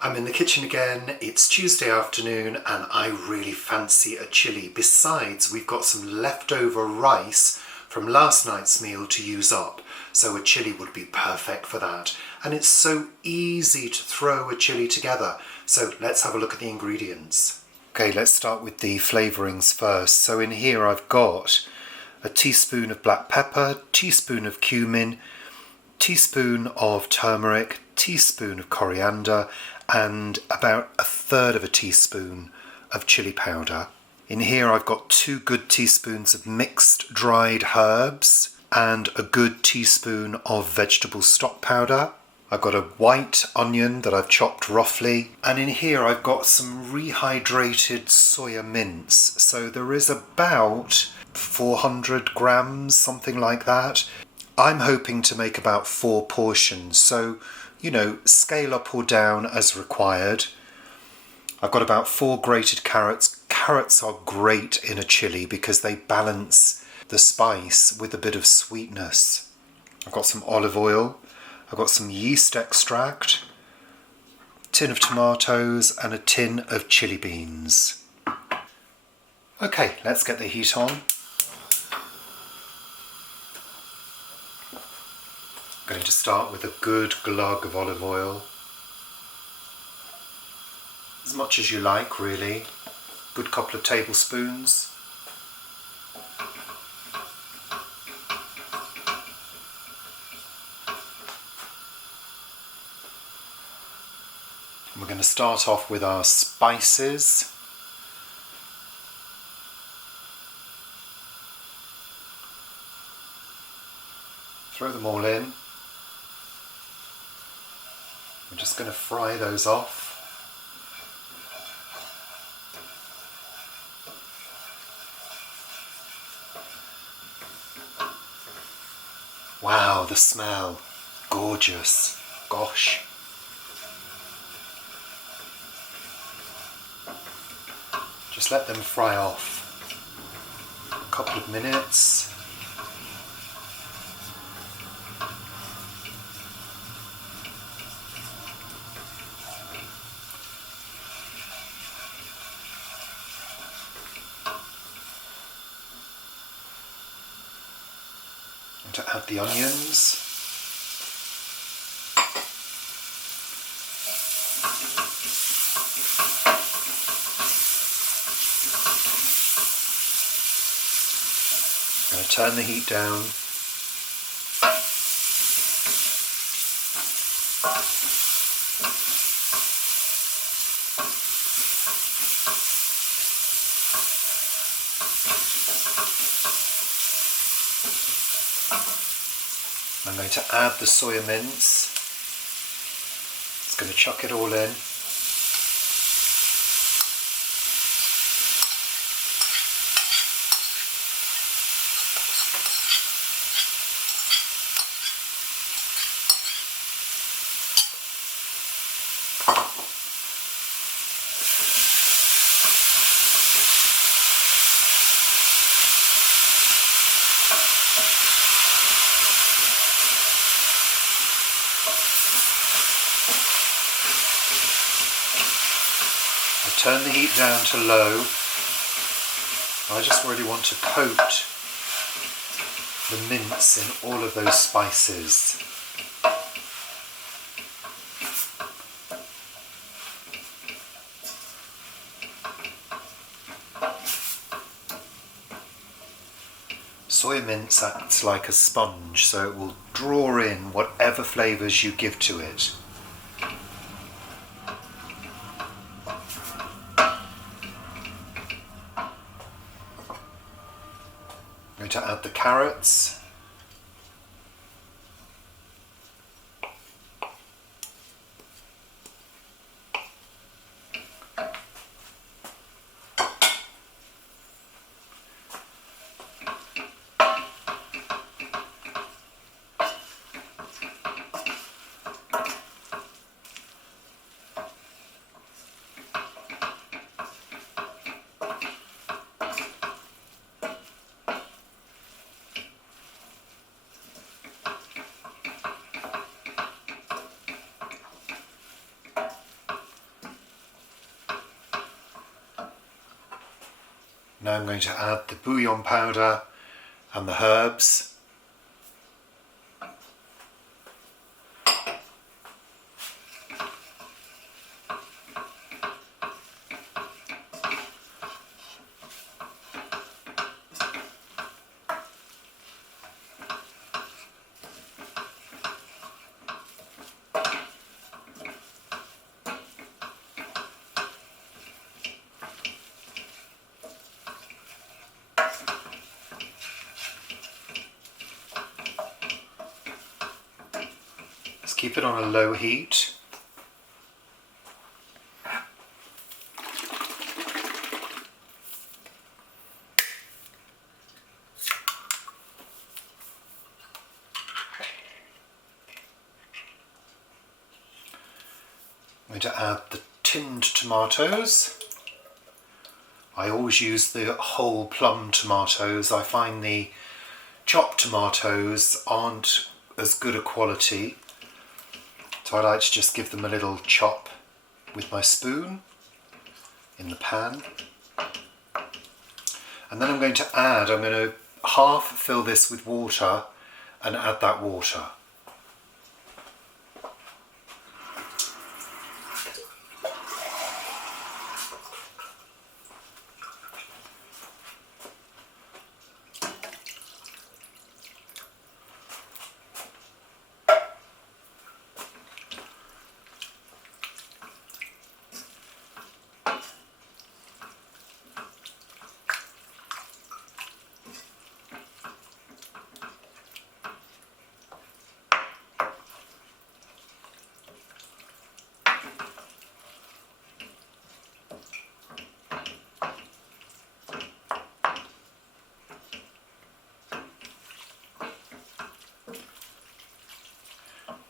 I'm in the kitchen again. It's Tuesday afternoon and I really fancy a chilli. Besides, we've got some leftover rice from last night's meal to use up, so a chilli would be perfect for that. And it's so easy to throw a chilli together. So let's have a look at the ingredients. Okay, let's start with the flavourings first. So in here I've got a teaspoon of black pepper, teaspoon of cumin, teaspoon of turmeric, teaspoon of coriander, and about a third of a teaspoon of chilli powder. In here I've got 2 good teaspoons of mixed dried herbs and a good teaspoon of vegetable stock powder. I've got a white onion that I've chopped roughly, and in here I've got some rehydrated soya mince. So there is about 400 grams, something like that. I'm hoping to make about 4 portions, so scale up or down as required. I've got about 4 grated carrots. Carrots are great in a chilli because they balance the spice with a bit of sweetness. I've got some olive oil. I've got some yeast extract, a tin of tomatoes and a tin of chilli beans. Okay, let's get the heat on. I'm going to start with a good glug of olive oil. As much as you like, really. Good couple of tablespoons. And we're going to start off with our spices. Throw them all in. I'm just going to fry those off. Wow, the smell. Gorgeous. Gosh. Just let them fry off a couple of minutes. And to add the onions. I'm going to turn the heat down. I'm going to add the soya mince. Just going to chuck it all in. Turn the heat down to low. I just really want to coat the mince in all of those spices. Soya mince acts like a sponge, so it will draw in whatever flavours you give to it. I'm going to add the carrots. Now I'm going to add the bouillon powder and the herbs. Keep it on a low heat. I'm going to add the tinned tomatoes. I always use the whole plum tomatoes. I find the chopped tomatoes aren't as good a quality. So I like to just give them a little chop with my spoon in the pan. And then I'm going to half fill this with water and add that water.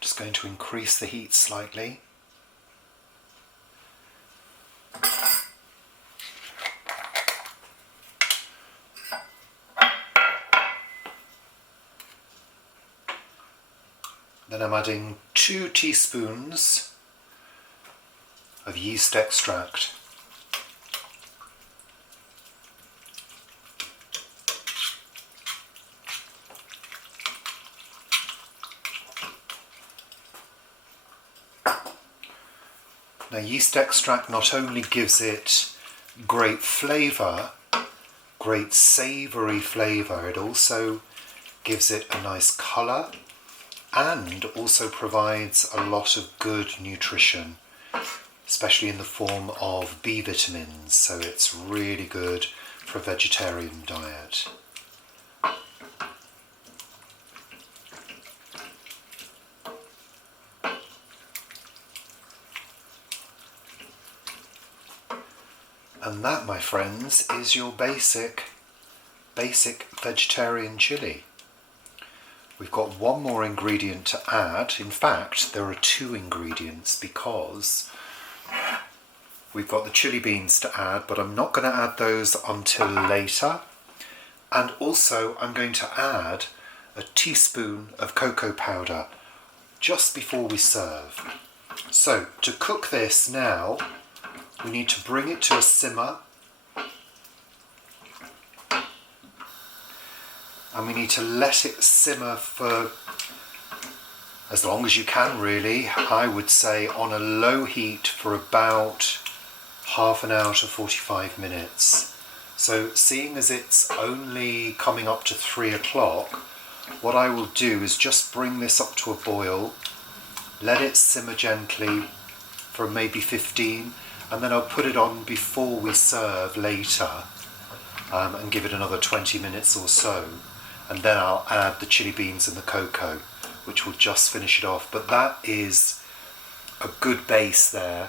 Just going to increase the heat slightly. Then I'm adding 2 teaspoons of yeast extract. Now, yeast extract not only gives it great flavour, great savoury flavour, it also gives it a nice colour and also provides a lot of good nutrition, especially in the form of B vitamins, so it's really good for a vegetarian diet. And that, my friends, is your basic vegetarian chilli. We've got one more ingredient to add. In fact, there are 2 ingredients because we've got the chili beans to add, but I'm not going to add those until later. And also I'm going to add a teaspoon of cocoa powder just before we serve. So to cook this now, we need to bring it to a simmer, and we need to let it simmer for as long as you can, really. I would say on a low heat for about half an hour to 45 minutes. So seeing as it's only coming up to 3 o'clock, what I will do is just bring this up to a boil, let it simmer gently for maybe 15, and then I'll put it on before we serve later and give it another 20 minutes or so. And then I'll add the chili beans and the cocoa, which will just finish it off. But that is a good base there.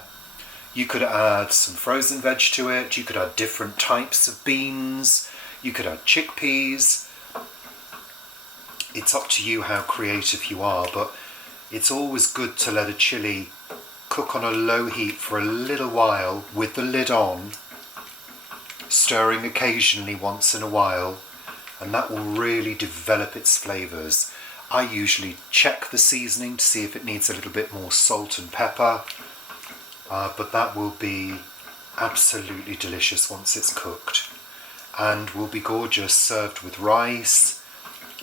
You could add some frozen veg to it, you could add different types of beans, you could add chickpeas. It's up to you how creative you are, but it's always good to let a chili cook on a low heat for a little while with the lid on, stirring occasionally once in a while, and that will really develop its flavours. I usually check the seasoning to see if it needs a little bit more salt and pepper, but that will be absolutely delicious once it's cooked. and will be gorgeous, served with rice,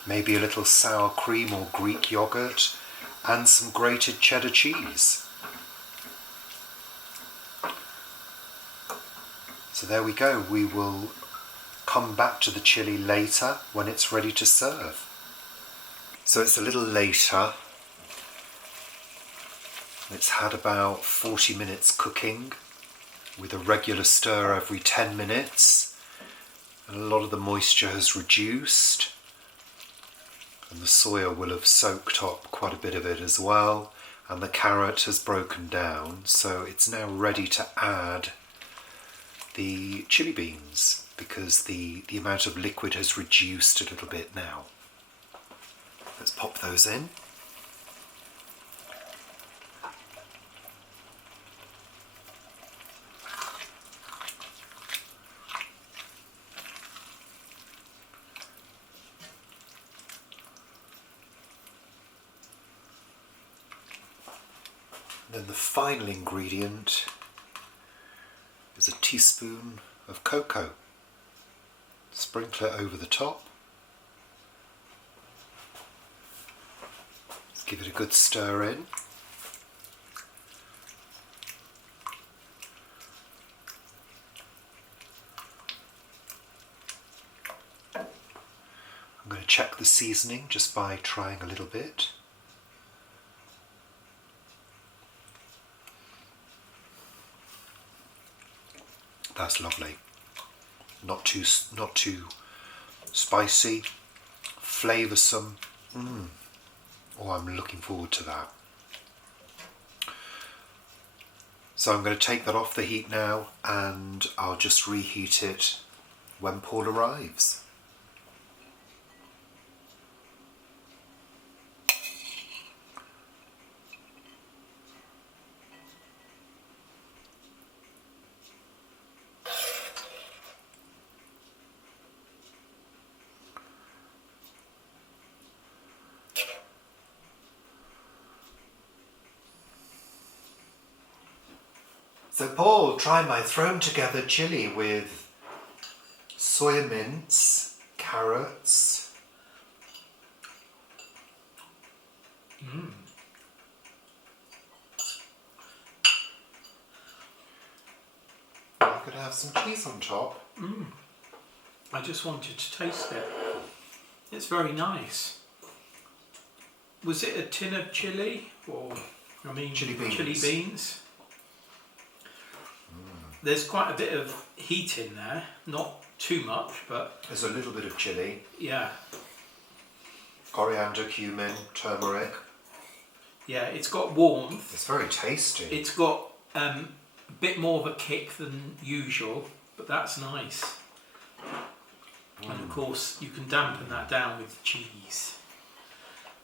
maybe a little sour cream or Greek yogurt, and some grated cheddar cheese. So there we go. We will come back to the chili later when it's ready to serve. So it's a little later. It's had about 40 minutes cooking with a regular stir every 10 minutes. And a lot of the moisture has reduced. And the soya will have soaked up quite a bit of it as well. And the carrot has broken down. So it's now ready to add the chili beans because the amount of liquid has reduced a little bit now. Let's pop those in. Then the final ingredient is a teaspoon of cocoa. Sprinkle it over the top. Let's give it a good stir in. I'm going to check the seasoning just by trying a little bit. That's lovely. Not too spicy, flavoursome. Oh, I'm looking forward to that. So I'm going to take that off the heat now and I'll just reheat it when Paul arrives. So Paul, try my thrown together chili with soya mince, carrots. You could have some cheese on top. I just wanted to taste it. It's very nice. Was it a tin of chili or, Chili beans. Chili beans? There's quite a bit of heat in there, not too much, but... There's a little bit of chili. Yeah. Coriander, cumin, turmeric. Yeah, it's got warmth. It's very tasty. It's got a bit more of a kick than usual, but that's nice. And of course, you can dampen that down with cheese.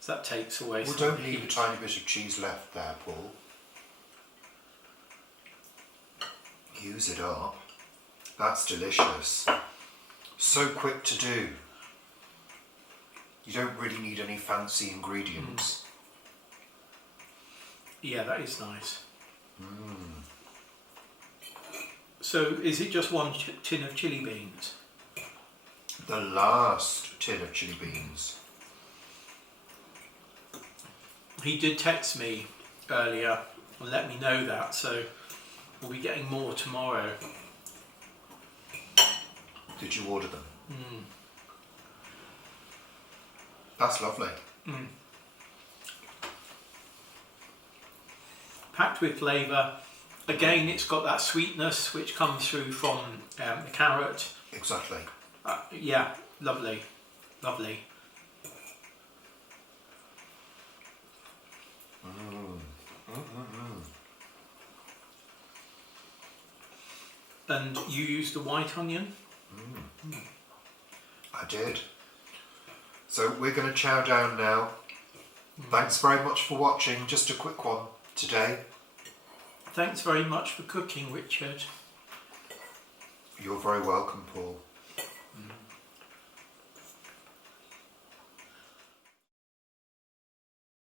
So that takes away Well, some don't leave a heat. tiny bit of cheese left there, Paul. Use it up. That's delicious. So quick to do. You don't really need any fancy ingredients. Yeah, that is nice. So is it just one tin of chili beans? The last tin of chili beans. He did text me earlier and let me know that, so we'll be getting more tomorrow. Did you order them? That's lovely. Packed with flavour. Again, it's got that sweetness which comes through from the carrot. Exactly. Yeah, lovely, lovely. And you used the white onion? I did. So we're going to chow down now. Thanks very much for watching. Just a quick one today. Thanks very much for cooking, Richard. You're very welcome, Paul.